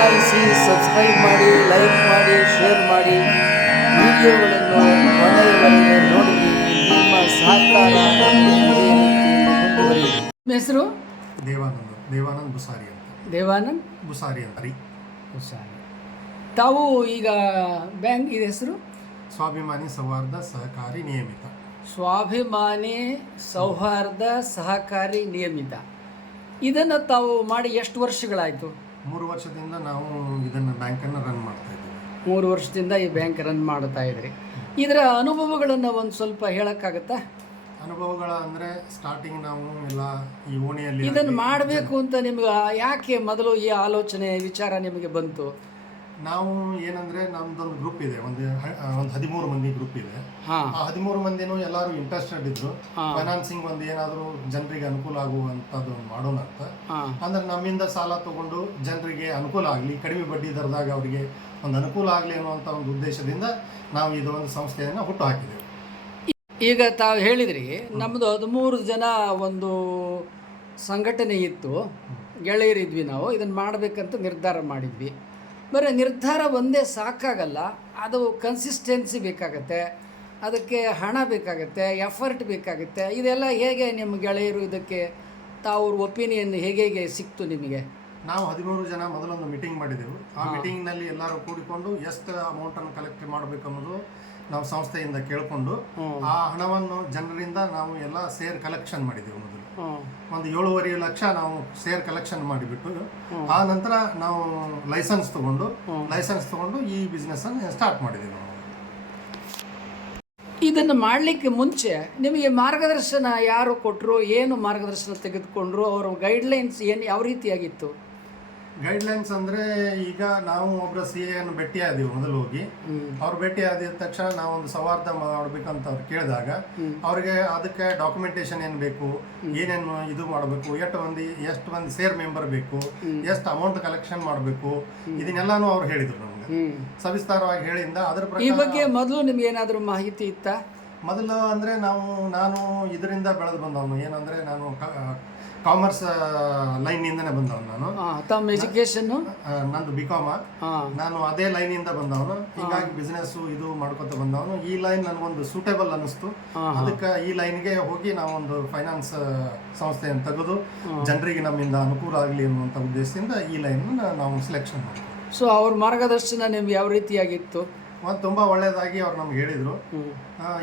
ಬದಲಾಯಿಸಿ ಸಬ್ಸ್ಕ್ರೈಬ್ ಮಾಡಿ ಲೈಕ್ ಮಾಡಿ ಶೇರ್ ಮಾಡಿ. ವಿಡಿಯೋಗಳನ್ನು ಕೊನೆಯವರೆಗೆ ನೋಡಿ ನಿಮ್ಮ ಸಹಕಾರ ನಿಮ್ಮ ಹೆಸರು? ದೇವಾನಂದ ದೇವಾನಂದ್ ಬುಸಾರಿ ಅಂತ. ದೇವಾನಂದ್ ಬುಸಾರಿ ಅಂತ. ರೀ ಬುಸಾರಿ ತಾವು ಈಗ ಬ್ಯಾಂಕ್ ಇದೆ ಹೆಸರು? ಸ್ವಾಭಿಮಾನಿ ಸೌಹಾರ್ದ ಸಹಕಾರಿ ನಿಯಮಿತ. ಸ್ವಾಭಿಮಾನಿ ಸೌಹಾರ್ದ ಸಹಕಾರಿ ನಿಯಮಿತ. ಇದನ್ನು ತಾವು ಮಾಡಿ ಎಷ್ಟು ವರ್ಷಗಳಾಯಿತು? ಮೂರು ವರ್ಷದಿಂದ ನಾವು ಇದನ್ನು ಬ್ಯಾಂಕನ್ನು ರನ್ ಮಾಡ್ತಾ ಇದ್ದೀವಿ. ಮೂರು ವರ್ಷದಿಂದ ಈ ಬ್ಯಾಂಕ್ ರನ್ ಮಾಡ್ತಾ ಇದ್ರಿ. ಇದರ ಅನುಭವಗಳನ್ನು ಒಂದು ಸ್ವಲ್ಪ ಹೇಳೋಕ್ಕಾಗತ್ತಾ? ಅನುಭವಗಳ ಅಂದರೆ ಸ್ಟಾರ್ಟಿಂಗ್ ನಾವು ಎಲ್ಲ ಈ ಓಣಿಯಲ್ಲಿ ಇದನ್ನು ಮಾಡಬೇಕು ಅಂತ ನಿಮ್ಗೆ ಯಾಕೆ ಮೊದಲು ಈ ಆಲೋಚನೆ ವಿಚಾರ ನಿಮಗೆ ಬಂತು? ನಾವು ಏನಂದ್ರೆ ನಮ್ದೊಂದು ಗ್ರೂಪ್ ಇದೆ ಒಂದು ಹ- ಒಂದು ಹದಿಮೂರು ಮಂದಿ ಗ್ರೂಪ್ ಇದೆ. ಹಾಂ. ಆ ಹದಿಮೂರು ಮಂದಿನೂ ಎಲ್ಲರೂ ಇಂಟ್ರೆಸ್ಟೆಡ್ ಇದ್ರು. ಫೈನಾನ್ಸಿಂಗ್ ಒಂದು ಏನಾದರೂ ಜನರಿಗೆ ಅನುಕೂಲ ಆಗುವಂಥದ್ದು ಒಂದು ಮಾಡೋಣ ಅಂತ. ಹಾಂ. ಅಂದ್ರೆ ನಮ್ಮಿಂದ ಸಾಲ ತಗೊಂಡು ಜನರಿಗೆ ಅನುಕೂಲ ಆಗಲಿ ಕಡಿಮೆ ಬಡ್ಡಿ ದರದಾಗ ಅವರಿಗೆ ಒಂದು ಅನುಕೂಲ ಆಗಲಿ ಅನ್ನುವಂಥ ಒಂದು ಉದ್ದೇಶದಿಂದ ನಾವು ಇದು ಒಂದು ಸಂಸ್ಥೆಯನ್ನು ಹುಟ್ಟು ಹಾಕಿದ್ದೇವೆ ಈಗ ತಾವು ಹೇಳಿದ್ರಿ ನಮ್ಮದು ಹದಿಮೂರು ಜನ ಒಂದು ಸಂಘಟನೆ ಇತ್ತು. ಗೆಳೆಯರಿದ್ವಿ ನಾವು ಇದನ್ನು ಮಾಡಬೇಕಂತ ನಿರ್ಧಾರ ಮಾಡಿದ್ವಿ. ಬರೀ ನಿರ್ಧಾರ ಒಂದೇ ಸಾಕಾಗಲ್ಲ ಅದು ಕನ್ಸಿಸ್ಟೆನ್ಸಿ ಬೇಕಾಗತ್ತೆ ಅದಕ್ಕೆ ಹಣ ಬೇಕಾಗತ್ತೆ ಎಫರ್ಟ್ ಬೇಕಾಗುತ್ತೆ ಇದೆಲ್ಲ ಹೇಗೆ ನಿಮ್ಮ ಗೆಳೆಯರು ಇದಕ್ಕೆ ತಾವ್ರ ಒಪಿನಿಯನ್ ಹೇಗೆ ಹೇಗೆ ಸಿಕ್ತು ನಿಮಗೆ? ನಾವು ಹದಿಮೂರು ಜನ ಮೊದಲೊಂದು ಮೀಟಿಂಗ್ ಮಾಡಿದೆವು. ಆ ಮೀಟಿಂಗ್ನಲ್ಲಿ ಎಲ್ಲರೂ ಕೂಡಿಕೊಂಡು ಎಷ್ಟು ಅಮೌಂಟನ್ನು ಕಲೆಕ್ಟ್ ಮಾಡಬೇಕು ಅನ್ನೋದು ನಾವು ಸಂಸ್ಥೆಯಿಂದ ಕೇಳಿಕೊಂಡು ಆ ಹಣವನ್ನು ಜನರಿಂದ ನಾವು ಎಲ್ಲ ಸೇರ್ ಕಲೆಕ್ಷನ್ ಮಾಡಿದೆವು ಮೊದಲು. ಒಂದು ಏಳುವರೆ ಲಕ್ಷ ನಾವು ಸೇರ್ ಕಲೆಕ್ಷನ್ ಮಾಡಿಬಿಟ್ಟು ಆ ನಂತರ ನಾವು ಲೈಸೆನ್ಸ್ ತಗೊಂಡು ಲೈಸೆನ್ಸ್ ತಗೊಂಡು ಈ ಬಿಸ್ನೆಸ್ ಅನ್ನು ಸ್ಟಾರ್ಟ್ ಮಾಡಿದ್ದೀವಿ ನಾವು. ಇದನ್ನು ಮಾಡಲಿಕ್ಕೆ ಮುಂಚೆ ನಿಮಗೆ ಮಾರ್ಗದರ್ಶನ ಯಾರು ಕೊಟ್ಟರು ಏನು ಮಾರ್ಗದರ್ಶನ ತೆಗೆದುಕೊಂಡ್ರು ಅವರ ಗೈಡ್ಲೈನ್ಸ್ ಏನು ಯಾವ ರೀತಿಯಾಗಿತ್ತು? ಗೈಡ್ಲೈನ್ಸ್ ಅಂದ್ರೆ ಈಗ ನಾವು ಒಬ್ಬರ ಸಿ ಎನ್ನು ಭೇಟಿ ಆದೀವಿ ಮೊದಲು ಹೋಗಿ. ಅವ್ರು ಭೇಟಿ ಆದ ತಕ್ಷಣ ನಾವು ಒಂದು ಸೌಹಾರ್ದ ಮಾಡಬೇಕಂತ ಅವ್ರು ಕೇಳಿದಾಗ ಅವ್ರಿಗೆ ಅದಕ್ಕೆ ಡಾಕ್ಯುಮೆಂಟೇಶನ್ ಏನು ಬೇಕು ಏನೇನು ಇದು ಮಾಡಬೇಕು ಎಷ್ಟು ಮಂದಿ ಎಷ್ಟು ಮಂದಿ ಸೇರ್ ಮೆಂಬರ್ ಬೇಕು ಎಷ್ಟು ಅಮೌಂಟ್ ಕಲೆಕ್ಷನ್ ಮಾಡಬೇಕು ಇದನ್ನೆಲ್ಲಾನು ಅವ್ರು ಹೇಳಿದ್ರು ನಮ್ಗೆ. ಸವಿಸ್ತಾರವಾಗಿ ಹೇಳಿಂದ ಅದ್ರ ಈ ಬಗ್ಗೆ ಮೊದಲು ನಿಮ್ಗೆ ಏನಾದರೂ ಮಾಹಿತಿ ಇತ್ತಾ? ಮೊದಲು ಅಂದ್ರೆ ನಾವು ನಾನು ಇದರಿಂದ ಬೆಳೆದು ಬಂದವನು. ಏನಂದ್ರೆ ನಾನು ಕಾಮರ್ಸ್ ಲೈನ್ ಇಂದನೇ ಬಂದವನು ನಾನು. ತಮ್ಮ ಎಜುಕೇಶನ್ ನಂದು ಬಿ ಕಾಮ ನಾನು ಅದೇ ಲೈನ್ ಇಂದ ಬಂದವನು ಹಿಂಗಾಗಿ ಬಿಸ್ನೆಸ್ ಇದು ಮಾಡ್ಕೊತ ಬಂದವನು. ಈ ಲೈನ್ ನನಗೊಂದು ಸೂಟೇಬಲ್ ಅನ್ನಿಸ್ತು. ಅದಕ್ಕೆ ಈ ಲೈನ್ಗೆ ಹೋಗಿ ನಾವು ಒಂದು ಫೈನಾನ್ಸ್ ಸಂಸ್ಥೆಯನ್ನು ತೆಗೆದು ಜನರಿಗೆ ನಮ್ಮಿಂದ ಅನುಕೂಲ ಆಗಲಿ ಅನ್ನುವಂಥ ಉದ್ದೇಶದಿಂದ ಈ ಲೈನ್ ನಾವು ಸೆಲೆಕ್ಷನ್ ಮಾಡಿದ್ವಿ. ಸೊ ಅವ್ರ ಮಾರ್ಗದರ್ಶನ ನಿಮ್ಗೆ ಯಾವ ರೀತಿಯಾಗಿತ್ತು? ಮತ್ತು ತುಂಬ ಒಳ್ಳೆಯದಾಗಿ ಅವ್ರು ನಮ್ಗೆ ಹೇಳಿದರು.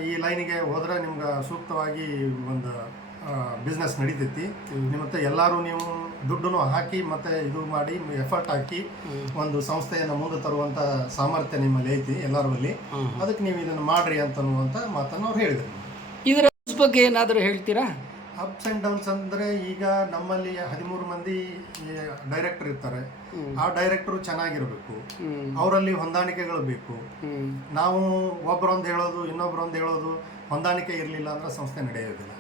ಈ ಲೈನಿಗೆ ಹೋದರೆ ನಿಮ್ಗೆ ಸೂಕ್ತವಾಗಿ ಒಂದು ಬಿಸ್ನೆಸ್ ನಡೀತೈತಿ. ಮತ್ತೆ ಎಲ್ಲರೂ ನೀವು ದುಡ್ಡನ್ನು ಹಾಕಿ ಮತ್ತೆ ಇದು ಮಾಡಿ ಎಫರ್ಟ್ ಹಾಕಿ ಒಂದು ಸಂಸ್ಥೆಯನ್ನು ಮುಂದೆ ತರುವಂತ ಸಾಮರ್ಥ್ಯ ನಿಮ್ಮಲ್ಲಿ ಐತಿ ಎಲ್ಲರಲ್ಲಿ ಅದಕ್ಕೆ ನೀವು ಇದನ್ನು ಮಾಡ್ರಿ ಅಂತನ್ನುವಂತ ಮಾತನ್ನು ಅವ್ರು ಹೇಳಿದರು. ಇದರ ಬಗ್ಗೆ ಏನಾದರೂ ಹೇಳ್ತೀರಾ? ಅಪ್ಸ್ ಅಂಡ್ ಡೌನ್ಸ್ ಅಂದ್ರೆ ಈಗ ನಮ್ಮಲ್ಲಿ ಹದಿಮೂರು ಮಂದಿ ಡೈರೆಕ್ಟರ್ ಇರ್ತಾರೆ. ಆ ಡೈರೆಕ್ಟರ್ ಚೆನ್ನಾಗಿರಬೇಕು. ಅವರಲ್ಲಿ ಹೊಂದಾಣಿಕೆಗಳು ಬೇಕು. ನಾವು ಒಬ್ಬರೊಂದು ಹೇಳೋದು ಇನ್ನೊಬ್ಬರೊಂದು ಹೇಳೋದು ಹೊಂದಾಣಿಕೆ ಇರಲಿಲ್ಲ ಅಂದ್ರೆ ಸಂಸ್ಥೆ ನಡೆಯೋದಿಲ್ಲ.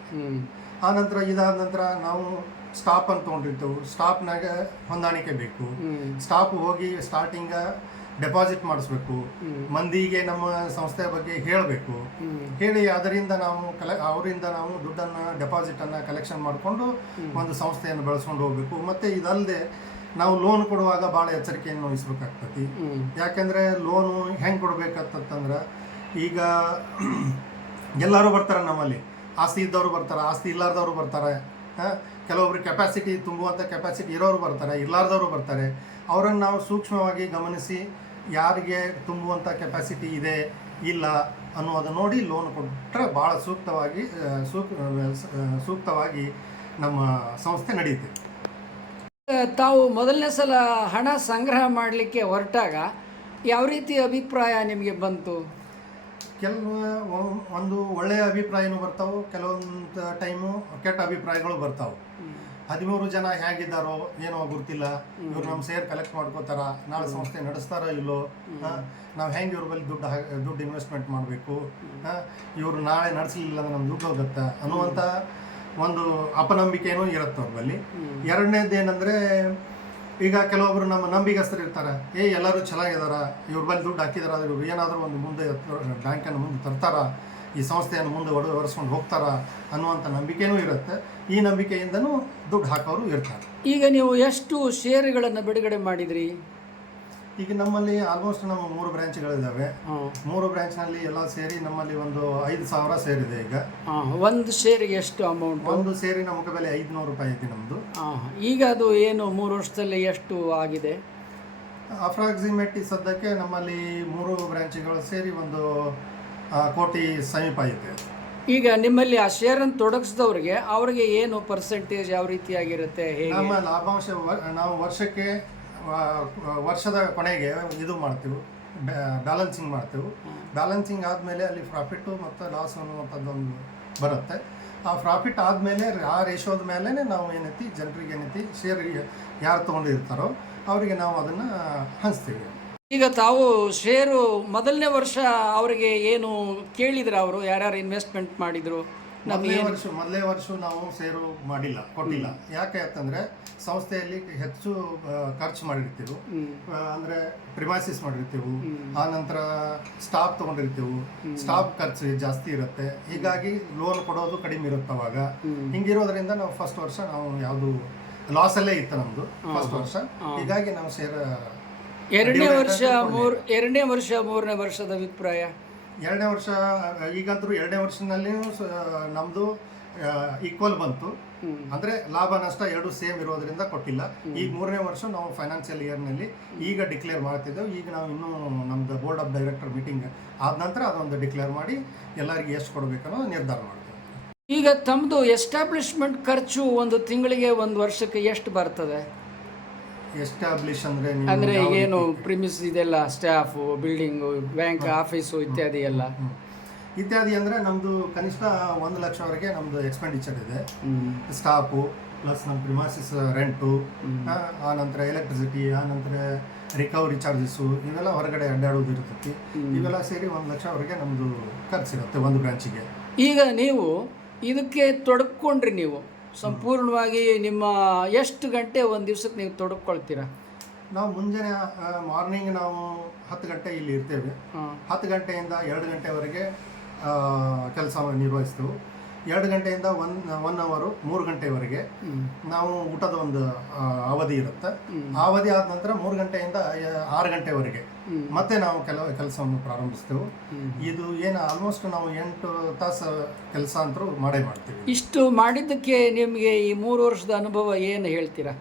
ಆ ನಂತರ ಇದಾದ ನಂತರ ನಾವು ಸ್ಟಾಪ್ ಅಂತ ತೊಗೊಂಡಿರ್ತೇವೆ ಸ್ಟಾಪ್ನಾಗ ಹೊಂದಾಣಿಕೆ ಬೇಕು. ಸ್ಟಾಪ್ ಹೋಗಿ ಸ್ಟಾರ್ಟಿಂಗ ಡೆಪಾಸಿಟ್ ಮಾಡಿಸ್ಬೇಕು. ಮಂದಿಗೆ ನಮ್ಮ ಸಂಸ್ಥೆ ಬಗ್ಗೆ ಹೇಳಬೇಕು. ಹೇಳಿ ಅದರಿಂದ ನಾವು ಕಲೆ ಅವರಿಂದ ನಾವು ದುಡ್ಡನ್ನು ಡೆಪಾಸಿಟನ್ನು ಕಲೆಕ್ಷನ್ ಮಾಡಿಕೊಂಡು ಒಂದು ಸಂಸ್ಥೆಯನ್ನು ಬೆಳೆಸ್ಕೊಂಡು ಹೋಗಬೇಕು. ಮತ್ತು ಇದಲ್ಲದೆ ನಾವು ಲೋನ್ ಕೊಡುವಾಗ ಭಾಳ ಎಚ್ಚರಿಕೆಯನ್ನು ವಹಿಸ್ಬೇಕಾಗ್ತತಿ. ಯಾಕೆಂದರೆ ಲೋನು ಹೆಂಗೆ ಕೊಡ್ಬೇಕಂತಂದ್ರೆ ಈಗ ಎಲ್ಲರೂ ಬರ್ತಾರೆ ನಮ್ಮಲ್ಲಿ. ಆಸ್ತಿ ಇದ್ದವರು ಬರ್ತಾರೆ, ಆಸ್ತಿ ಇಲ್ಲಾರ್ದವರು ಬರ್ತಾರೆ ಕೆಲವೊಬ್ರು ಕೆಪಾಸಿಟಿ ತುಂಬುವಂಥ ಕೆಪಾಸಿಟಿ ಇರೋರು ಬರ್ತಾರೆ ಇರ್ಲಾರ್ದವರು ಬರ್ತಾರೆ. ಅವರನ್ನು ನಾವು ಸೂಕ್ಷ್ಮವಾಗಿ ಗಮನಿಸಿ ಯಾರಿಗೆ ತುಂಬುವಂಥ ಕೆಪಾಸಿಟಿ ಇದೆ, ಇಲ್ಲ ಅನ್ನೋದನ್ನು ನೋಡಿ ಲೋನ್ ಕೊಟ್ಟರೆ ಭಾಳ ಸೂಕ್ತವಾಗಿ ಸೂಕ್ ಸೂಕ್ತವಾಗಿ ನಮ್ಮ ಸಂಸ್ಥೆ ನಡೆಯುತ್ತೆ. ತಾವು ಮೊದಲನೇ ಸಲ ಹಣ ಸಂಗ್ರಹ ಮಾಡಲಿಕ್ಕೆ ಹೊರಟಾಗ ಯಾವ ರೀತಿ ಅಭಿಪ್ರಾಯ ನಿಮಗೆ ಬಂತು? ಕೆಲವು ಒಂದು ಒಳ್ಳೆಯ ಅಭಿಪ್ರಾಯನೂ ಬರ್ತಾವೆ ಕೆಲವೊಂದು ಟೈಮು ಕೆಟ್ಟ ಅಭಿಪ್ರಾಯಗಳು ಬರ್ತಾವೆ. ಹದಿಮೂರು ಜನ ಹೇಗಿದ್ದಾರೋ ಏನೋ ಗೊತ್ತಿಲ್ಲ ಇವ್ರು ನಮ್ಮ ಸೇರ್ ಕಲೆಕ್ಟ್ ಮಾಡ್ಕೋತಾರ ನಾಳೆ ಸಂಸ್ಥೆ ನಡೆಸ್ತಾರೋ ಇಲ್ಲೋ ನಾವು ಹೆಂಗೆ ಇವ್ರ ಬಳಿ ದುಡ್ಡು ದುಡ್ಡು ಇನ್ವೆಸ್ಟ್ಮೆಂಟ್ ಮಾಡಬೇಕು ಇವರು ನಾಳೆ ನಡೆಸಲಿಲ್ಲ ಅಂದ್ರೆ ನಮ್ಮ ದುಡ್ಡು ಹೋಗುತ್ತೆ ಅನ್ನುವಂಥ ಒಂದು ಅಪನಂಬಿಕೆನೂ ಇರುತ್ತೆ ಅವ್ರ ಬಳಿ ಎರಡನೇದು ಏನಂದರೆ ಈಗ ಕೆಲವೊಬ್ರು ನಮ್ಮ ನಂಬಿಗಸ್ತರು ಇರ್ತಾರೆ, ಏ, ಎಲ್ಲರೂ ಚೆನ್ನಾಗಿದಾರ, ಇವ್ರ ಬಳಿ ದುಡ್ಡು ಹಾಕಿದಾರ ಇವ್ರು ಏನಾದರೂ ಒಂದು ಮುಂದೆ ಬ್ಯಾಂಕನ್ನು ಮುಂದೆ ತರ್ತಾರ, ಈ ಸಂಸ್ಥೆಯನ್ನು ಮುಂದೆ ಒಡ, ಒರೆಸ್ಕೊಂಡು ಹೋಗ್ತಾರ ಅನ್ನುವಂಥ ನಂಬಿಕೆನೂ ಇರುತ್ತೆ. ಈ ನಂಬಿಕೆಯಿಂದನೂ ದುಡ್ಡು ಹಾಕೋರು ಇರ್ತಾರೆ. ಈಗ ನೀವು ಎಷ್ಟು ಷೇರುಗಳನ್ನು ಬಿಡುಗಡೆ ಮಾಡಿದ್ರಿ? ಈಗ ನಮ್ಮಲ್ಲಿ ಆಲ್ಮೋಸ್ಟ್ ನಮ್ಮ ಮೂರು ಬ್ರಾಂಚ್ಗಳಿದ್ದಾವೆ ಮೂರು ಬ್ರಾಂಚ್ನಲ್ಲಿ ಎಲ್ಲ ಸೇರಿ ನಮ್ಮಲ್ಲಿ ಒಂದು ಐದು ಸಾವಿರ ಸೇರಿದೆ ಈಗ. ಒಂದು ಶೇರಿಗೆ ಎಷ್ಟು ಅಮೌಂಟ್ ಒಂದು ಸೇರಿ ನಮ್ಮ ಬೆಲೆ ಐದುನೂರು ರೂಪಾಯಿ ಐತಿ ನಮ್ಮದು ಈಗ ಅದು ಏನು ಮೂರು ವರ್ಷದಲ್ಲಿ ಎಷ್ಟು ಆಗಿದೆ? ಅಪ್ರಾಕ್ಸಿಮೇಟ್ಲಿ ಸದ್ಯಕ್ಕೆ ನಮ್ಮಲ್ಲಿ ಮೂರು ಬ್ರಾಂಚ್ಗಳು ಸೇರಿ ಒಂದು ಆ, ಕೋಟಿ ಸಮೀಪ ಇದೆ ಈಗ ನಿಮ್ಮಲ್ಲಿ ಆ ಶೇರನ್ನು ತೊಡಗಿಸಿದವ್ರಿಗೆ ಅವರಿಗೆ ಏನು ಪರ್ಸೆಂಟೇಜ್ ಯಾವ ರೀತಿಯಾಗಿರುತ್ತೆ ಹೇಗೆ? ನಮ್ಮ ಲಾಭಾಂಶ ವ- ನಾವು ವರ್ಷಕ್ಕೆ ವರ್ಷದ ಕೊನೆಗೆ ಇದು ಮಾಡ್ತೀವಿ. ಬ್ಯಾಲೆನ್ಸಿಂಗ್ ಮಾಡ್ತೀವಿ. ಬ್ಯಾಲೆನ್ಸಿಂಗ್ ಆದಮೇಲೆ ಅಲ್ಲಿ ಪ್ರಾಫಿಟ್ಟು ಮತ್ತು ಲಾಸ್ ಅನ್ನುವಂಥದ್ದೊಂದು ಬರುತ್ತೆ. ಆ ಪ್ರಾಫಿಟ್ ಆದಮೇಲೆ ಆ ರೇಷೋದ ಮೇಲೆ ನಾವು ಏನೈತಿ ಜನರಿಗೆ ಏನೈತಿ ಶೇರ್ ಯಾರು ತೊಗೊಂಡಿರ್ತಾರೋ ಅವರಿಗೆ ನಾವು ಅದನ್ನು ಹಂಚ್ತೀವಿ. ಈಗ ತಾವು ಶೇರು ಮೊದಲನೇ ವರ್ಷ ಅವರಿಗೆ ಏನು ಕೇಳಿದ್ರ ಅವರು? ಯಾರ್ಯಾರು ಇನ್ವೆಸ್ಟ್ಮೆಂಟ್ ಮಾಡಿದ್ರು? ಮೊದಲೇ ವರ್ಷ ಮೊದಲೇ ವರ್ಷ ನಾವು ಸೇರು ಮಾಡಿಲ್ಲ ಕೊಟ್ಟಿಲ್ಲ. ಯಾಕೆ ಅಂತಂದ್ರೆ ಸಂಸ್ಥೆಯಲ್ಲಿ ಹೆಚ್ಚು ಖರ್ಚು ಮಾಡಿರ್ತೀವಿ. ಅಂದ್ರೆ ಪ್ರಿಮಾಸಿಸ್ ಮಾಡಿರ್ತೀವಿ. ಆ ನಂತರ ಸ್ಟಾಫ್ ತಗೊಂಡಿರ್ತೀವಿ. ಸ್ಟಾಫ್ ಖರ್ಚು ಜಾಸ್ತಿ ಇರುತ್ತೆ. ಹೀಗಾಗಿ ಲೋನ್ ಕೊಡೋದು ಕಡಿಮೆ ಇರುತ್ತೆ ಅವಾಗ. ಹಿಂಗಿರೋದ್ರಿಂದ ನಾವು ಫಸ್ಟ್ ವರ್ಷ ನಾವು ಯಾವುದು ಲಾಸ್ ಅಲ್ಲೇ ಇತ್ತು ನಮ್ದು ಫಸ್ಟ್ ವರ್ಷ. ಹೀಗಾಗಿ ನಾವು ಸೇರ ಎರಡನೇ ವರ್ಷ ಮೂರ್ ಎರಡನೇ ವರ್ಷ ಮೂರನೇ ವರ್ಷದ ಅಭಿಪ್ರಾಯ? ಎರಡನೇ ವರ್ಷ ಈಗಂತೂ ಎರಡನೇ ವರ್ಷದಲ್ಲಿ ನಮ್ಮದು ಈಕ್ವಲ್ ಬಂತು. ಅಂದ್ರೆ ಲಾಭ ನಷ್ಟ ಎರಡು ಸೇಮ್ ಇರೋದ್ರಿಂದ ಕೊಟ್ಟಿಲ್ಲ. ಈಗ ಮೂರನೇ ವರ್ಷ ನಾವು ಫೈನಾನ್ಷಿಯಲ್ ಇಯರ್ನಲ್ಲಿ ಈಗ ಡಿಕ್ಲೇರ್ ಮಾಡ್ತಿದ್ದೇವೆ. ಈಗ ನಾವು ಇನ್ನೂ ನಮ್ದು ಬೋರ್ಡ್ ಆಫ್ ಡೈರೆಕ್ಟರ್ ಮೀಟಿಂಗ್ ಆದ ನಂತರ ಅದೊಂದು ಡಿಕ್ಲೇರ್ ಮಾಡಿ ಎಲ್ಲರಿಗೆ ಎಷ್ಟು ಕೊಡಬೇಕನ್ನೋ ನಿರ್ಧಾರ ಮಾಡ್ತೇವೆ. ಈಗ ತಮ್ಮದು ಎಸ್ಟಾಬ್ಲಿಷ್ಮೆಂಟ್ ಖರ್ಚು ಒಂದು ತಿಂಗಳಿಗೆ ಒಂದು ವರ್ಷಕ್ಕೆ ಎಷ್ಟು ಬರ್ತದೆ? ಎಸ್ಟಾಬ್ಲಿಷ್ ಅಂದ್ರೆ ನೀವು ಅಂದ್ರೆ ಯಾವ ಏನು ರೀತಿ- ಪ್ರಿಮಿಸ್ ಇದೆಲ್ಲ ಸ್ಟಾಫು ಬಿಲ್ಡಿಂಗು ಬ್ಯಾಂಕ್ ಆಫೀಸು ಇತ್ಯಾದಿ ಎಲ್ಲ. ಹ್ಮ್. ಇತ್ಯಾದಿ ಅಂದ್ರೆ ನಮ್ದು ಕನಿಷ್ಠ ಒಂದು ಲಕ್ಷವರೆಗೆ ನಮ್ದು ಎಕ್ಸ್ಪೆಂಡಿಚರ್ ಇದೆ. ಸ್ಟಾಫು ಪ್ಲಸ್ ನಮ್ಮ ಪ್ರಿಮಾಸಿಸ್ ರೆಂಟು ಆ ನಂತರ ಎಲೆಕ್ಟ್ರಿಸಿಟಿ ಆ ನಂತರ ರಿಕವರಿ ಚಾರ್ಜಸ್ಸು ಇವೆಲ್ಲ ಹೊರಗಡೆ ಅಡ್ಡಾಡೋದು ಇರ್ತೈತಿ ಇವೆಲ್ಲ ಸೇರಿ ಒಂದು ಲಕ್ಷವರೆಗೆ ನಮ್ಮದು ಖರ್ಚಿರುತ್ತೆ ಒಂದು ಬ್ರಾಂಚಿಗೆ ಈಗ ನೀವು ಇದಕ್ಕೆ ತೊಡಕೊಂಡ್ರಿ ನೀವು. ಸಂಪೂರ್ಣವಾಗಿ ನಿಮ್ಮ ಎಷ್ಟು ಗಂಟೆ ಒಂದು ದಿವ್ಸಕ್ಕೆ ನೀವು ತೊಡಕೊಳ್ತೀರಾ? ನಾವು ಮುಂಜಾನೆ ಮಾರ್ನಿಂಗ್ ನಾವು ಹತ್ತು ಗಂಟೆ ಇಲ್ಲಿ ಇರ್ತೇವೆ. ಹತ್ತು ಗಂಟೆಯಿಂದ ಎರಡು ಗಂಟೆವರೆಗೆ ಕೆಲಸ ನಿರ್ವಹಿಸ್ತೇವೆ. ಎರಡು ಗಂಟೆಯಿಂದ ಒನ್ ಒನ್ ಅವರು ಮೂರು ಗಂಟೆವರೆಗೆ ನಾವು ಊಟದ ಒಂದು ಆ, ಅವಧಿ ಇರುತ್ತೆ. ಆ ಅವಧಿ ಆದ ನಂತರ ಮೂರು ಗಂಟೆಯಿಂದ ಆ, ಆರು ಗಂಟೆವರೆಗೆ ಮತ್ತೆ ನಾವು ಕೆಲವು ಕೆಲಸವನ್ನು ಪ್ರಾರಂಭಿಸ್ತೇವೆ. ಇದು ಏನು ಆಲ್ಮೋಸ್ಟ್ ನಾವು ಎಂಟು ತಾಸು ಕೆಲಸ ಅಂತರೂ ಮಾಡೇ ಮಾಡ್ತೀವಿ. ಇಷ್ಟು ಮಾಡಿದ್ದಕ್ಕೆ ನಿಮಗೆ ಈ ಮೂರು ವರ್ಷದ ಅನುಭವ ಏನು ಹೇಳ್ತೀರಾ?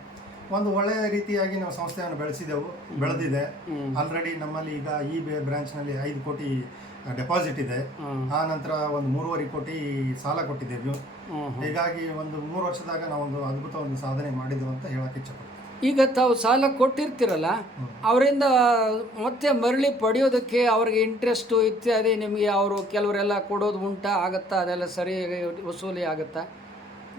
ಒಂದು ಒಳ್ಳೆಯ ರೀತಿಯಾಗಿ ನಾವು ಸಂಸ್ಥೆಯನ್ನು ಬೆಳೆಸಿದೆವು ಬೆಳೆದಿದೆ. ಆಲ್ರೆಡಿ ನಮ್ಮಲ್ಲಿ ಈಗ ಈ ಬ್ರಾಂಚ್ನಲ್ಲಿ ಐದು ಕೋಟಿ ಡೆಪಾಸಿಟ್ ಇದೆ. ಆ ನಂತರ ಒಂದು ಮೂರುವರೆ ಕೋಟಿ ಸಾಲ ಕೊಟ್ಟಿದ್ದೇವೆ. ಹೀಗಾಗಿ ಒಂದು ಮೂರು ವರ್ಷದಾಗ ನಾವು ಒಂದು ಅದ್ಭುತ ಒಂದು ಸಾಧನೆ ಮಾಡಿದೆವು ಅಂತ ಹೇಳಕ್ಕೆ ಇಚ್ಛಪಡ್ತೀನಿ. ಈಗ ತಾವು ಸಾಲ ಕೊಟ್ಟಿರ್ತೀರಲ್ಲ ಅವರಿಂದ ಮತ್ತೆ ಮರಳಿ ಪಡೆಯೋದಕ್ಕೆ ಅವ್ರಿಗೆ ಇಂಟ್ರೆಸ್ಟು ಇತ್ಯಾದಿ ನಿಮಗೆ ಅವರು ಕೆಲವರೆಲ್ಲ ಕೊಡೋದು ಉಂಟಾ ಆಗತ್ತಾ ಅದೆಲ್ಲ ಸರಿಯಾಗಿ ವಸೂಲಿ ಆಗುತ್ತಾ?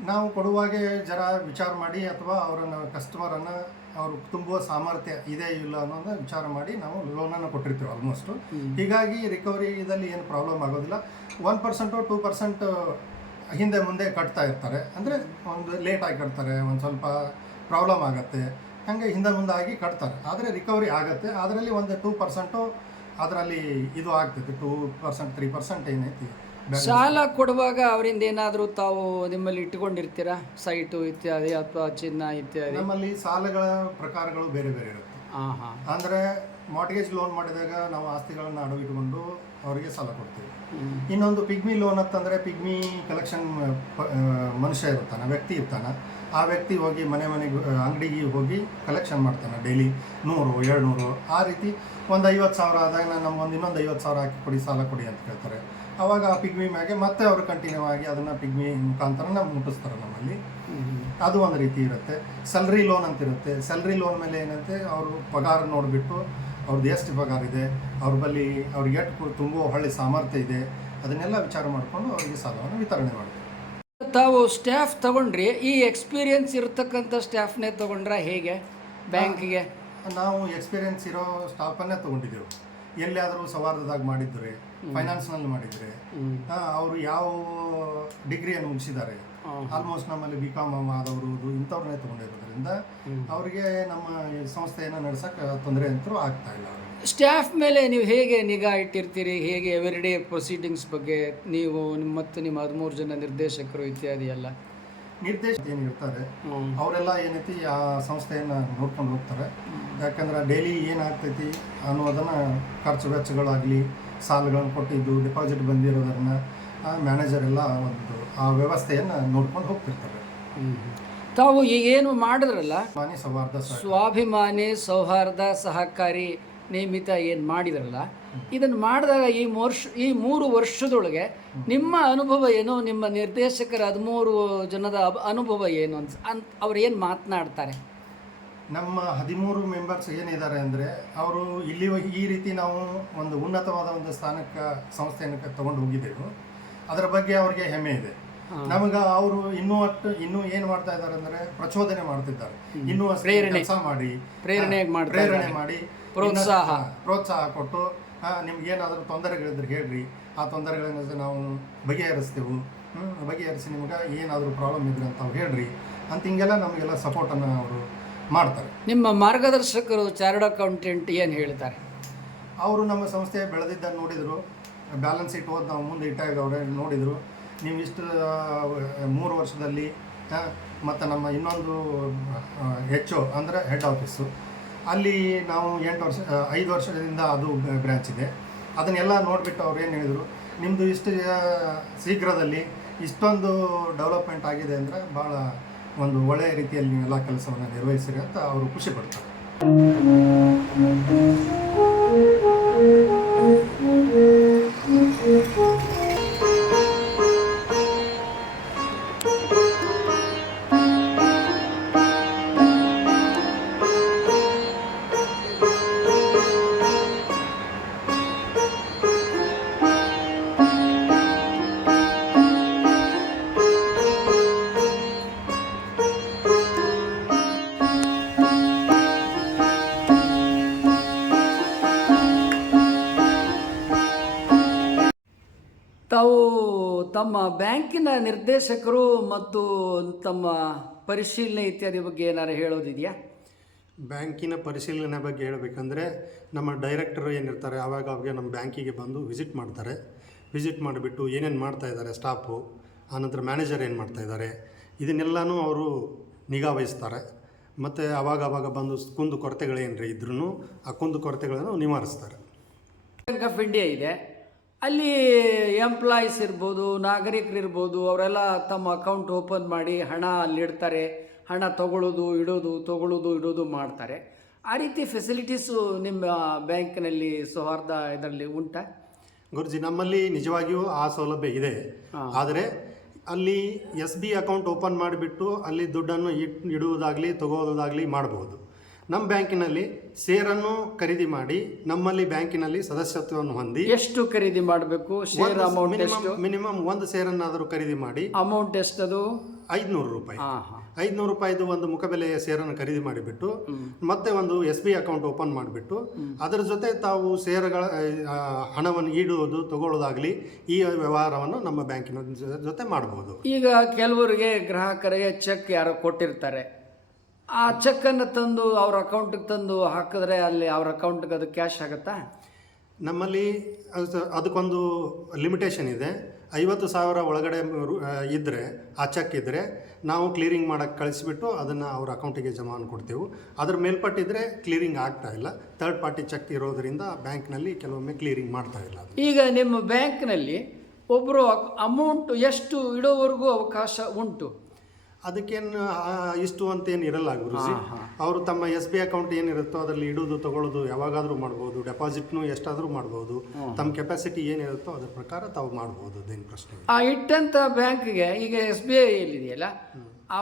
ನಾವು ಕೊಡುವಾಗೆ ಜರ ವಿಚಾರ ಮಾಡಿ ಅಥವಾ ಅವರನ್ನು ಕಸ್ಟಮರನ್ನು ಅವರು ತುಂಬುವ ಸಾಮರ್ಥ್ಯ ಇದೆ ಇಲ್ಲ ಅನ್ನೋದನ್ನ ವಿಚಾರ ಮಾಡಿ ನಾವು ಲೋನನ್ನು ಕೊಟ್ಟಿರ್ತೀವಿ ಆಲ್ಮೋಸ್ಟು ಹೀಗಾಗಿ ರಿಕವರಿ ಇದರಲ್ಲಿ ಏನು ಪ್ರಾಬ್ಲಮ್ ಆಗೋದಿಲ್ಲ. ಒನ್ ಪರ್ಸೆಂಟು ಟೂ ಪರ್ಸೆಂಟ್ ಹಿಂದೆ ಮುಂದೆ ಕಟ್ತಾ ಇರ್ತಾರೆ. ಅಂದರೆ ಒಂದು ಲೇಟಾಗಿ ಕಟ್ತಾರೆ ಒಂದು ಸ್ವಲ್ಪ ಪ್ರಾಬ್ಲಮ್ ಆಗುತ್ತೆ. ಹಾಗೆ ಹಿಂದೆ ಮುಂದೆ ಆಗಿ ಕಟ್ತಾರೆ. ಆದರೆ ರಿಕವರಿ ಆಗುತ್ತೆ. ಅದರಲ್ಲಿ ಒಂದು ಟೂ ಪರ್ಸೆಂಟು ಅದರಲ್ಲಿ ಇದು ಆಗ್ತೈತೆ ಟೂ ಪರ್ಸೆಂಟ್ ತ್ರೀ ಪರ್ಸೆಂಟ್ ಏನೈತಿ. ಸಾಲ ಕೊಡುವಾಗ ಅವರಿಂದ ಏನಾದರೂ ತಾವು ನಿಮ್ಮಲ್ಲಿ ಇಟ್ಟುಕೊಂಡಿರ್ತೀರಾ? ಸೈಟು ಇತ್ಯಾದಿ ಅಥವಾ ಚಿನ್ನ ಇತ್ಯಾದಿ? ನಮ್ಮಲ್ಲಿ ಸಾಲಗಳ ಪ್ರಕಾರಗಳು ಬೇರೆ ಬೇರೆ ಇರುತ್ತೆ. ಹಾಂ ಹಾಂ. ಅಂದರೆ ಮಾರ್ಟ್ಗೇಜ್ ಲೋನ್ ಮಾಡಿದಾಗ ನಾವು ಆಸ್ತಿಗಳನ್ನು ಅಡವು ಇಟ್ಕೊಂಡು ಅವರಿಗೆ ಸಾಲ ಕೊಡ್ತೀವಿ. ಇನ್ನೊಂದು ಪಿಗ್ಮಿ ಲೋನ್ ಅಂತಂದರೆ ಪಿಗ್ಮಿ ಕಲೆಕ್ಷನ್ ಮನುಷ್ಯ ಇರ್ತಾನೆ ವ್ಯಕ್ತಿ ಇರ್ತಾನೆ. ಆ ವ್ಯಕ್ತಿ ಹೋಗಿ ಮನೆ ಮನೆಗೆ ಅಂಗಡಿಗೆ ಹೋಗಿ ಕಲೆಕ್ಷನ್ ಮಾಡ್ತಾನೆ ಡೈಲಿ ನೂರು ಏಳ್ನೂರು ಆ ರೀತಿ ಒಂದು ಐವತ್ತು ಸಾವಿರ ಆದಾಗ ನಮ್ಗೊಂದು ಇನ್ನೊಂದು ಐವತ್ತು ಸಾವಿರ ಹಾಕಿ ಕೊಡಿ ಸಾಲ ಕೊಡಿ ಅಂತ ಕೇಳ್ತಾರೆ ಆವಾಗ ಆ ಪಿಗ್ಮಿ ಮ್ಯಾಗೆ ಮತ್ತೆ ಅವರು ಕಂಟಿನ್ಯೂ ಆಗಿ ಅದನ್ನು ಪಿಗ್ಮಿ ಮುಖಾಂತರ ನಾವು ಮುಟ್ಟಿಸ್ತಾರೆ ನಮ್ಮಲ್ಲಿ. ಅದು ಒಂದು ರೀತಿ ಇರುತ್ತೆ. ಸ್ಯಾಲ್ರಿ ಲೋನ್ ಅಂತ ಇರುತ್ತೆ. ಸ್ಯಾಲ್ರಿ ಲೋನ್ ಮೇಲೆ ಏನಂತೆ ಅವರು ಪಗಾರ ನೋಡಿಬಿಟ್ಟು ಅವ್ರದ್ದು ಎಷ್ಟು ಪಗಾರ ಇದೆ ಅವ್ರ ಬಳಿ ಅವ್ರಿಗೆ ಎಷ್ಟು ತುಂಬುವ ಹಳ್ಳಿ ಸಾಮರ್ಥ್ಯ ಇದೆ ಅದನ್ನೆಲ್ಲ ವಿಚಾರ ಮಾಡಿಕೊಂಡು ಅವರಿಗೆ ಸಾಲವನ್ನು ವಿತರಣೆ ಮಾಡ್ತೀವಿ. ತಾವು ಸ್ಟಾಫ್ ತಗೊಂಡ್ರಿ ಈ ಎಕ್ಸ್ಪೀರಿಯನ್ಸ್ ಇರತಕ್ಕಂಥ ಸ್ಟಾಫ್ನೇ ತಗೊಂಡ್ರ ಹೇಗೆ? ಬ್ಯಾಂಕಿಗೆ? ನಾವು ಎಕ್ಸ್ಪೀರಿಯನ್ಸ್ ಇರೋ ಸ್ಟಾಫನ್ನೇ ತೊಗೊಂಡಿದ್ದೆವು. ಎಲ್ಲಿಯಾದರೂ ಸವಾರದಾಗ ಮಾಡಿದ್ರೆ ಫೈನಾನ್ಸ್ನಲ್ಲಿ ಮಾಡಿದರೆ ಅವರು ಯಾವ ಡಿಗ್ರಿಯನ್ನು ಮುಗಿಸಿದ್ದಾರೆ. ಆಲ್ಮೋಸ್ಟ್ ನಮ್ಮಲ್ಲಿ ಬಿ ಕಾಮ್ ಆದವರು ಇಂಥವ್ರನ್ನೇ ತೊಗೊಂಡಿರೋದ್ರಿಂದ ಅವರಿಗೆ ನಮ್ಮ ಸಂಸ್ಥೆಯನ್ನು ನಡೆಸಕ್ಕೆ ತೊಂದರೆ ಅಂತೂ ಆಗ್ತಾ ಇಲ್ಲ ಸ್ಟಾಫ್ ಮೇಲೆ ನೀವು ಹೇಗೆ ನಿಗಾ ಇಟ್ಟಿರ್ತೀರಿ? ಹೇಗೆ ಎವ್ರಿಡೇ ಪ್ರೊಸೀಡಿಂಗ್ಸ್ ಬಗ್ಗೆ ನೀವು ನಿಮ್ಮ ಮತ್ತು ನಿಮ್ಮ ಹದಿಮೂರು ಜನ ನಿರ್ದೇಶಕರು ಇತ್ಯಾದಿ ಎಲ್ಲ? ನಿರ್ದೇಶಕ ಏನು ಇರ್ತಾರೆ ಅವರೆಲ್ಲ ಏನೈತಿ ಆ ಸಂಸ್ಥೆಯನ್ನು ನೋಡ್ಕೊಂಡು ಹೋಗ್ತಾರೆ. ಯಾಕಂದ್ರೆ ಡೈಲಿ ಏನಾಗ್ತೈತಿ ಅನ್ನೋದನ್ನು ಖರ್ಚು ವೆಚ್ಚಗಳಾಗ್ಲಿ ಸಾಲಗಳನ್ನು ಕೊಟ್ಟಿದ್ದು ಡಿಪಾಸಿಟ್ ಬಂದಿರೋದನ್ನು ಮ್ಯಾನೇಜರ್ ಎಲ್ಲ ಒಂದು ಆ ವ್ಯವಸ್ಥೆಯನ್ನು ನೋಡ್ಕೊಂಡು ಹೋಗ್ತಿರ್ತಾರೆ. ತಾವು ಈಗೇನು ಮಾಡಿದ್ರಲ್ಲ? ಸೌಹಾರ್ದ ಸ್ವಾಭಿಮಾನಿ ಸೌಹಾರ್ದ ಸಹಕಾರಿ ನಿಯಮಿತ ಏನು ಮಾಡಿದ್ರಲ್ಲ? ಇದನ್ನು ಮಾಡಿದಾಗ ಈ ವರ್ಷ ಈ ಮೂರು ವರ್ಷದೊಳಗೆ ನಿಮ್ಮ ಅನುಭವ ಏನು? ನಿಮ್ಮ ನಿರ್ದೇಶಕರ ಹದಿಮೂರು ಜನದ ಅನುಭವ ಏನು ಅನ್ಸ ಅಂತ ಅವ್ರು ಏನು ಮಾತನಾಡ್ತಾರೆ? ನಮ್ಮ ಹದಿಮೂರು ಮೆಂಬರ್ಸ್ ಏನಿದ್ದಾರೆ ಅಂದರೆ ಅವರು ಇಲ್ಲಿ ಈ ರೀತಿ ನಾವು ಒಂದು ಉನ್ನತವಾದ ಒಂದು ಸ್ಥಾನಕ್ಕೆ ಸಂಸ್ಥೆಯನ್ನು ತಗೊಂಡು ಹೋಗಿದ್ದೆವು. ಅದರ ಬಗ್ಗೆ ಅವ್ರಿಗೆ ಹೆಮ್ಮೆ ಇದೆ. ನಮಗೆ ಅವರು ಇನ್ನೂ ಅಷ್ಟು ಇನ್ನೂ ಏನು ಮಾಡ್ತಾ ಇದ್ದಾರೆ ಅಂದರೆ ಪ್ರಚೋದನೆ ಮಾಡ್ತಿದ್ದಾರೆ. ಇನ್ನೂ ಪ್ರೇರಣೆ. ಕೆಲಸ ಮಾಡಿ ಪ್ರೇರಣೆ ಪ್ರೇರಣೆ ಮಾಡಿ ಪ್ರೋತ್ಸಾಹ. ಪ್ರೋತ್ಸಾಹ ಕೊಟ್ಟು ನಿಮ್ಗೆ ಏನಾದರೂ ತೊಂದರೆಗಳಿದ್ರೆ ಹೇಳ್ರಿ. ಆ ತೊಂದರೆಗಳನ್ನು ನಾವು ಬಗೆಹರಿಸ್ತೇವೆ. ಹ್ಞೂ ಬಗೆಹರಿಸಿ ನಿಮ್ಗೆ ಏನಾದರೂ ಪ್ರಾಬ್ಲಮ್ ಇದ್ರೆ ಅಂತ ಅವ್ರು ಹೇಳ್ರಿ. ಅಂತ ಹಿಂಗೆಲ್ಲ ನಮಗೆಲ್ಲ ಸಪೋರ್ಟನ್ನು ಅವರು ಮಾಡ್ತಾರೆ. ನಿಮ್ಮ ಮಾರ್ಗದರ್ಶಕರು ಚಾರ್ಡ್ ಅಕೌಂಟೆಂಟ್ ಏನು ಹೇಳ್ತಾರೆ ಅವರು ನಮ್ಮ ಸಂಸ್ಥೆ ಬೆಳೆದಿದ್ದ ನೋಡಿದರು. ಬ್ಯಾಲೆನ್ಸ್ ಶೀಟ್ ಓದಿ ನಾವು ಮುಂದೆ ಇಟ್ಟಾಗ ಅವ್ರು ನೋಡಿದರು. ನೀವು ಇಷ್ಟು ಮೂರು ವರ್ಷದಲ್ಲಿ ಮತ್ತು ನಮ್ಮ ಇನ್ನೊಂದು ಹೆಚ್ಚು ಅಂದರೆ ಹೆಡ್ ಆಫೀಸು ಅಲ್ಲಿ ನಾವು ಎಂಟು ವರ್ಷ ಐದು ವರ್ಷದಿಂದ ಅದು ಬ್ರ್ಯಾಂಚ್ ಇದೆ. ಅದನ್ನೆಲ್ಲ ನೋಡಿಬಿಟ್ಟು ಅವ್ರು ಏನು ಹೇಳಿದರು ನಿಮ್ಮದು ಇಷ್ಟು ಶೀಘ್ರದಲ್ಲಿ ಇಷ್ಟೊಂದು ಡೆವಲಪ್ಮೆಂಟ್ ಆಗಿದೆ ಅಂದರೆ ಭಾಳ ಒಂದು ಒಳ್ಳೆಯ ರೀತಿಯಲ್ಲಿ ನೀವೆಲ್ಲ ಕೆಲಸವನ್ನು ನಿರ್ವಹಿಸಿರಿ ಅಂತ ಅವರು ಖುಷಿ ಪಡ್ತಾರೆ. ತಮ್ಮ ಬ್ಯಾಂಕಿನ ನಿರ್ದೇಶಕರು ಮತ್ತು ತಮ್ಮ ಪರಿಶೀಲನೆ ಇತ್ಯಾದಿ ಬಗ್ಗೆ ಏನಾರು ಹೇಳೋದಿದೆಯಾ? ಬ್ಯಾಂಕಿನ ಪರಿಶೀಲನೆ ಬಗ್ಗೆ ಹೇಳಬೇಕಂದ್ರೆ ನಮ್ಮ ಡೈರೆಕ್ಟರ್ ಏನಿರ್ತಾರೆ ಆವಾಗ ಅವಾಗ ನಮ್ಮ ಬ್ಯಾಂಕಿಗೆ ಬಂದು ವಿಸಿಟ್ ಮಾಡ್ತಾರೆ. ವಿಸಿಟ್ ಮಾಡಿಬಿಟ್ಟು ಏನೇನು ಮಾಡ್ತಾ ಇದ್ದಾರೆ ಸ್ಟಾಫು ಆನಂತರ ಮ್ಯಾನೇಜರ್ ಏನು ಮಾಡ್ತಾ ಇದ್ದಾರೆ ಇದನ್ನೆಲ್ಲನೂ ಅವರು ನಿಗಾ ವಹಿಸ್ತಾರೆ. ಮತ್ತು ಅವಾಗ ಅವಾಗ ಬಂದು ಕುಂದು ಕೊರತೆಗಳೇನ್ರಿ ಇದ್ರೂ ಆ ಕುಂದು ಕೊರತೆಗಳನ್ನು ನಿವಾರಿಸ್ತಾರೆ. ಬ್ಯಾಂಕ್ ಆಫ್ ಇಂಡಿಯಾ ಇದೆ. ಅಲ್ಲಿ ಎಂಪ್ಲಾಯೀಸ್ ಇರ್ಬೋದು ನಾಗರಿಕರು ಇರ್ಬೋದು ಅವರೆಲ್ಲ ತಮ್ಮ ಅಕೌಂಟ್ ಓಪನ್ ಮಾಡಿ ಹಣ ಅಲ್ಲಿ ಇಡ್ತಾರೆ. ಹಣ ತಗೊಳ್ಳೋದು ಇಡೋದು ತಗೊಳ್ಳೋದು ಇಡೋದು ಮಾಡ್ತಾರೆ. ಆ ರೀತಿ ಫೆಸಿಲಿಟೀಸು ನಿಮ್ಮ ಬ್ಯಾಂಕ್ನಲ್ಲಿ ಸೌಹಾರ್ದ ಇದರಲ್ಲಿ ಉಂಟಾ? ಗುರುಜಿ ನಮ್ಮಲ್ಲಿ ನಿಜವಾಗಿಯೂ ಆ ಸೌಲಭ್ಯ ಇದೆ. ಆದರೆ ಅಲ್ಲಿ ಎಸ್ ಬಿ ಅಕೌಂಟ್ ಓಪನ್ ಮಾಡಿಬಿಟ್ಟು ಅಲ್ಲಿ ದುಡ್ಡನ್ನು ಇಟ್ ಇಡುವುದಾಗಲಿ ತಗೋದಾಗಲಿ ಮಾಡಬಹುದು ನಮ್ಮ ಬ್ಯಾಂಕಿನಲ್ಲಿ ಸೇರನ್ನು ಖರೀದಿ ಮಾಡಿ ನಮ್ಮಲ್ಲಿ ಬ್ಯಾಂಕಿನಲ್ಲಿ ಸದಸ್ಯತ್ವವನ್ನು ಹೊಂದಿ ಎಷ್ಟು ಖರೀದಿ ಮಾಡಬೇಕು? ಶೇರ್ ಅಮೌಂಟ್ ಎಷ್ಟು? ಮಿನಿಮಮ್ ಒಂದು ಸೇರನ್ನಾದರೂ ಖರೀದಿ ಮಾಡಿ ಅಮೌಂಟ್ ಎಷ್ಟದು? ಐದುನೂರು ರೂಪಾಯಿ. ಐದ್ನೂರು ರೂಪಾಯಿದು ಒಂದು ಮುಖಬೆಲೆಯ ಸೇರನ್ನು ಖರೀದಿ ಮಾಡಿಬಿಟ್ಟು ಮತ್ತೆ ಒಂದು ಎಸ್ ಬಿ ಅಕೌಂಟ್ ಓಪನ್ ಮಾಡಿಬಿಟ್ಟು ಅದರ ಜೊತೆ ತಾವು ಸೇರುಗಳ ಹಣವನ್ನು ಇಡುವುದು ತಗೊಳ್ಳೋದಾಗಲಿ ಈ ವ್ಯವಹಾರವನ್ನು ನಮ್ಮ ಬ್ಯಾಂಕಿನ ಜೊತೆ ಮಾಡಬಹುದು ಈಗ ಕೆಲವರಿಗೆ ಗ್ರಾಹಕರಿಗೆ ಚೆಕ್ ಯಾರೋ ಕೊಟ್ಟಿರ್ತಾರೆ. ಆ ಚೆಕ್ಕನ್ನು ತಂದು ಅವ್ರ ಅಕೌಂಟಿಗೆ ತಂದು ಹಾಕಿದ್ರೆ ಅಲ್ಲಿ ಅವ್ರ ಅಕೌಂಟ್ಗೆ ಅದು ಕ್ಯಾಶ್ ಆಗುತ್ತಾ? ನಮ್ಮಲ್ಲಿ ಅದು- ಅದಕ್ಕೊಂದು ಲಿಮಿಟೇಷನ್ ಇದೆ. ಐವತ್ತು ಸಾವಿರ ಒಳಗಡೆ ರು- ಇದ್ದರೆ ಆ ಚೆಕ್ ಇದ್ದರೆ ನಾವು ಕ್ಲಿಯರಿಂಗ್ ಮಾಡೋಕ್ಕೆ ಕಳಿಸಿಬಿಟ್ಟು ಅದನ್ನು ಅವ್ರ ಅಕೌಂಟಿಗೆ ಜಮಾ ಕೊಡ್ತೇವೆ ಅದ್ರ ಮೇಲ್ಪಟ್ಟಿದ್ರೆ ಕ್ಲಿಯರಿಂಗ್ ಆಗ್ತಾ ಇಲ್ಲ. ಥರ್ಡ್ ಪಾರ್ಟಿ ಚೆಕ್ ಇರೋದರಿಂದ ಬ್ಯಾಂಕ್ನಲ್ಲಿ ಕೆಲವೊಮ್ಮೆ ಕ್ಲಿಯರಿಂಗ್ ಮಾಡ್ತಾ ಇಲ್ಲ ಅದು. ಈಗ ನಿಮ್ಮ ಬ್ಯಾಂಕ್ನಲ್ಲಿ ಒಬ್ಬರು ಅಮೌಂಟ್ ಎಷ್ಟು ಇಡೋವರೆಗೂ ಅವಕಾಶ ಉಂಟು? ಅದಕ್ಕೇನು ಇಷ್ಟು ಅಂತ ಏನು ಇರಲ್ಲ ಗುರುಜಿ. ಅವರು ತಮ್ಮ ಎಸ್ ಬಿ ಅಕೌಂಟ್ ಏನಿರುತ್ತೋ ಅದರಲ್ಲಿ ಇಡೋದು ತಗೊಳ್ಳೋದು ಯಾವಾಗಾದರೂ ಮಾಡ್ಬೋದು ಡೆಪಾಸಿಟ್ನು ಎಷ್ಟಾದರೂ ಮಾಡ್ಬೋದು. ತಮ್ಮ ಕೆಪಾಸಿಟಿ ಏನಿರುತ್ತೋ ಅದ್ರ ಪ್ರಕಾರ ತಾವು ಮಾಡ್ಬೋದು ಅದೇನು ಪ್ರಶ್ನೆ ಆ ಇಟ್ಟಂಥ ಬ್ಯಾಂಕ್ಗೆ ಈಗ ಎಸ್ ಬಿ ಐ ಎಲ್ಲಿದೆಯಲ್ಲ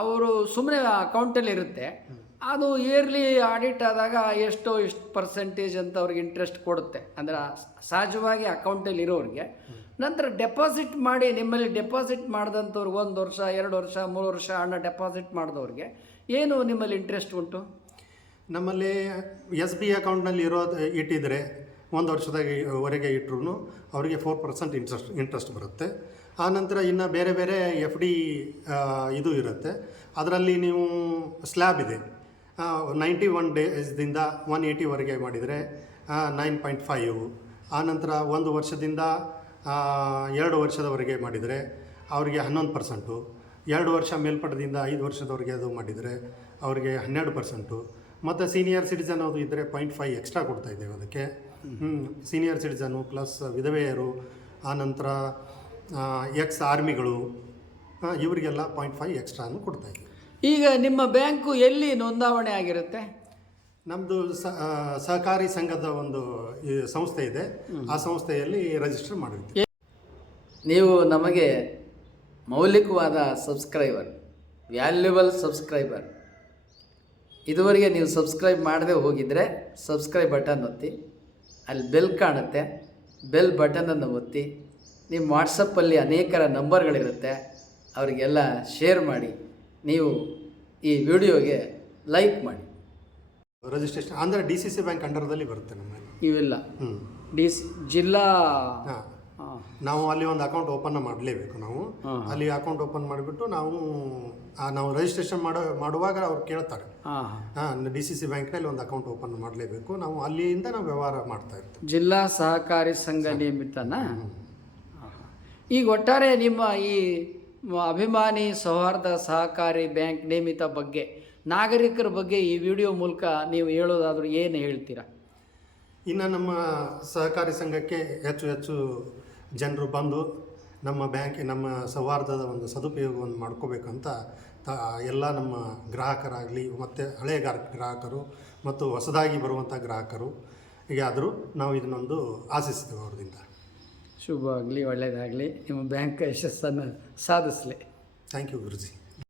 ಅವರು ಸುಮ್ಮನೆ ಅಕೌಂಟಲ್ಲಿ ಇರುತ್ತೆ. ಅದು ಇಯರ್ಲಿ ಆಡಿಟ್ ಆದಾಗ ಎಷ್ಟು ಇಷ್ಟು ಪರ್ಸೆಂಟೇಜ್ ಅಂತ ಅವ್ರಿಗೆ ಇಂಟ್ರೆಸ್ಟ್ ಕೊಡುತ್ತೆ. ಅಂದರೆ ಸಹಜವಾಗಿ ಅಕೌಂಟಲ್ಲಿ ಇರೋರಿಗೆ. ನಂತರ ಡೆಪಾಸಿಟ್ ಮಾಡಿ ನಿಮ್ಮಲ್ಲಿ ಡೆಪಾಸಿಟ್ ಮಾಡಿದಂಥವ್ರು ಒಂದು ವರ್ಷ, ಎರಡು ವರ್ಷ, ಮೂರು ವರ್ಷ ಹಣ ಡೆಪಾಸಿಟ್ ಮಾಡಿದವ್ರಿಗೆ ಏನು ನಿಮ್ಮಲ್ಲಿ ಇಂಟ್ರೆಸ್ಟ್ ಉಂಟು? ನಮ್ಮಲ್ಲಿ ಎಸ್ ಬಿ ಅಕೌಂಟ್ನಲ್ಲಿ ಇರೋದು ಇಟ್ಟಿದ್ದರೆ ಒಂದು ವರ್ಷದವರೆಗೆ ಇಟ್ಟರು ಅವರಿಗೆ ಫೋರ್ ಪರ್ಸೆಂಟ್ ಇಂಟ್ರೆಸ್ಟ್ ಇಂಟ್ರೆಸ್ಟ್ ಬರುತ್ತೆ. ಆ ನಂತರ ಇನ್ನು ಬೇರೆ ಬೇರೆ ಎಫ್ ಡಿ ಇದು ಇರುತ್ತೆ. ಅದರಲ್ಲಿ ನೀವು ಸ್ಲ್ಯಾಬ್ ಇದೆ. ನೈಂಟಿ ಒನ್ ಡೇಸ್ದಿಂದ ಒನ್ ಏಯ್ಟಿವರೆಗೆ ಮಾಡಿದರೆ ನೈನ್ ಪಾಯಿಂಟ್ ಫೈವ್ ಆನಂತರ ಒಂದು ವರ್ಷದಿಂದ ಎರಡು ವರ್ಷದವರೆಗೆ ಮಾಡಿದರೆ ಅವರಿಗೆ ಹನ್ನೊಂದು ಪರ್ಸೆಂಟು, ಎರಡು ವರ್ಷ ಮೇಲ್ಪಟ್ಟದಿಂದ ಐದು ವರ್ಷದವರೆಗೆ ಅದು ಮಾಡಿದರೆ ಅವರಿಗೆ ಹನ್ನೆರಡು ಪರ್ಸೆಂಟು. ಮತ್ತು ಸೀನಿಯರ್ ಸಿಟಿಸನ್ ಅದು ಇದ್ದರೆ ಪಾಯಿಂಟ್ ಫೈವ್ ಎಕ್ಸ್ಟ್ರಾ ಕೊಡ್ತಾ ಇದ್ದೇವೆ ಅದಕ್ಕೆ. ಸೀನಿಯರ್ ಸಿಟಿಸನ್ನು ಪ್ಲಸ್ ವಿಧವೆಯರು ಆನಂತರ ಎಕ್ಸ್ ಆರ್ಮಿಗಳು ಇವರಿಗೆಲ್ಲ ಪಾಯಿಂಟ್ ಫೈವ್ ಎಕ್ಸ್ಟ್ರಾನು ಕೊಡ್ತಾ ಇದ್ದೀವಿ. ಈಗ ನಿಮ್ಮ ಬ್ಯಾಂಕು ಎಲ್ಲಿ ನೋಂದಾವಣೆ ಆಗಿರುತ್ತೆ? ನಮ್ಮದು ಸಹಕಾರಿ ಸಂಘದ ಒಂದು ಸಂಸ್ಥೆ ಇದೆ. ಆ ಸಂಸ್ಥೆಯಲ್ಲಿ ರಿಜಿಸ್ಟರ್ ಮಾಡಿರ್ತೀವಿ. ನೀವು ನಮಗೆ ಮೌಲಿಕವಾದ ಸಬ್ಸ್ಕ್ರೈಬರ್ ವ್ಯಾಲ್ಯೂಬಲ್ ಸಬ್ಸ್ಕ್ರೈಬರ್ ಇದುವರೆಗೆ ನೀವು ಸಬ್ಸ್ಕ್ರೈಬ್ ಮಾಡದೆ ಹೋಗಿದ್ದರೆ ಸಬ್ಸ್ಕ್ರೈಬ್ ಬಟನ್ ಒತ್ತಿ, ಅಲ್ಲಿ ಬೆಲ್ ಕಾಣುತ್ತೆ. ಬೆಲ್ ಬಟನನ್ನು ಒತ್ತಿ, ನಿಮ್ಮ ವಾಟ್ಸಪ್ಪಲ್ಲಿ ಅನೇಕರ ನಂಬರ್ಗಳಿರುತ್ತೆ ಅವರಿಗೆಲ್ಲ ಶೇರ್ ಮಾಡಿ, ನೀವು ಈ ವಿಡಿಯೋಗೆ ಲೈಕ್ ಮಾಡಿ. ರಿಜಿಸ್ಟ್ರೇಷನ್ ಅಂದರೆ ಡಿ ಸಿ ಸಿ ಬ್ಯಾಂಕ್ ಅಂಡರ್ದಲ್ಲಿ ಬರುತ್ತೆ ನಮಗೆ. ಇವೆಲ್ಲ. ಹ್ಞೂ ಡಿ ಸಿ ಜಿಲ್ಲಾ ಹಾಂ. ನಾವು ಅಲ್ಲಿ ಒಂದು ಅಕೌಂಟ್ ಓಪನ್ ಮಾಡಲೇಬೇಕು ನಾವು. ಅಲ್ಲಿ ಅಕೌಂಟ್ ಓಪನ್ ಮಾಡಿಬಿಟ್ಟು ನಾವು ಆ, ನಾವು ರಿಜಿಸ್ಟ್ರೇಷನ್ ಮಾಡೋ ಮಾಡುವಾಗ ಅವ್ರು ಕೇಳ್ತಾರೆ. ಹಾಂ ಹಾಂ. ಡಿ ಸಿ ಸಿ ಬ್ಯಾಂಕ್ನಲ್ಲಿ ಒಂದು ಅಕೌಂಟ್ ಓಪನ್ ಮಾಡಲೇಬೇಕು. ನಾವು ಅಲ್ಲಿಂದ ನಾವು ವ್ಯವಹಾರ ಮಾಡ್ತಾ ಇರ್ತೀವಿ. ಜಿಲ್ಲಾ ಸಹಕಾರಿ ಸಂಘ ನಿಯಮಿತನಾ? ಈಗ ಒಟ್ಟಾರೆ ನಿಮ್ಮ ಈ ಅಭಿಮಾನಿ ಸೌಹಾರ್ದ ಸಹಕಾರಿ ಬ್ಯಾಂಕ್ ನಿಯಮಿತ ಬಗ್ಗೆ ನಾಗರಿಕರ ಬಗ್ಗೆ ಈ ವಿಡಿಯೋ ಮೂಲಕ ನೀವು ಹೇಳೋದಾದರೂ ಏನು ಹೇಳ್ತೀರಾ? ಇನ್ನು ನಮ್ಮ ಸಹಕಾರಿ ಸಂಘಕ್ಕೆ ಹೆಚ್ಚು ಹೆಚ್ಚು ಜನರು ಬಂದು ನಮ್ಮ ಬ್ಯಾಂಕ್ ನಮ್ಮ ಸೌಹಾರ್ದದ ಒಂದು ಸದುಪಯೋಗವನ್ನು ಮಾಡ್ಕೋಬೇಕಂತ ತ ಎಲ್ಲ ನಮ್ಮ ಗ್ರಾಹಕರಾಗಲಿ ಮತ್ತು ಹಳೆಯ ಗ್ರಾಹಕ ಗ್ರಾಹಕರು ಮತ್ತು ಹೊಸದಾಗಿ ಬರುವಂಥ ಗ್ರಾಹಕರು ಹೀಗಾದರೂ ನಾವು ಇದನ್ನೊಂದು ಆಶಿಸ್ತೇವೆ ಅವ್ರದಿಂದ. ಶುಭ ಆಗಲಿ ಒಳ್ಳೆಯದಾಗಲಿ ನಿಮ್ಮ ಬ್ಯಾಂಕ್ ಯಶಸ್ಸನ್ನು ಸಾಧಿಸಲಿ. Thank you Guruji.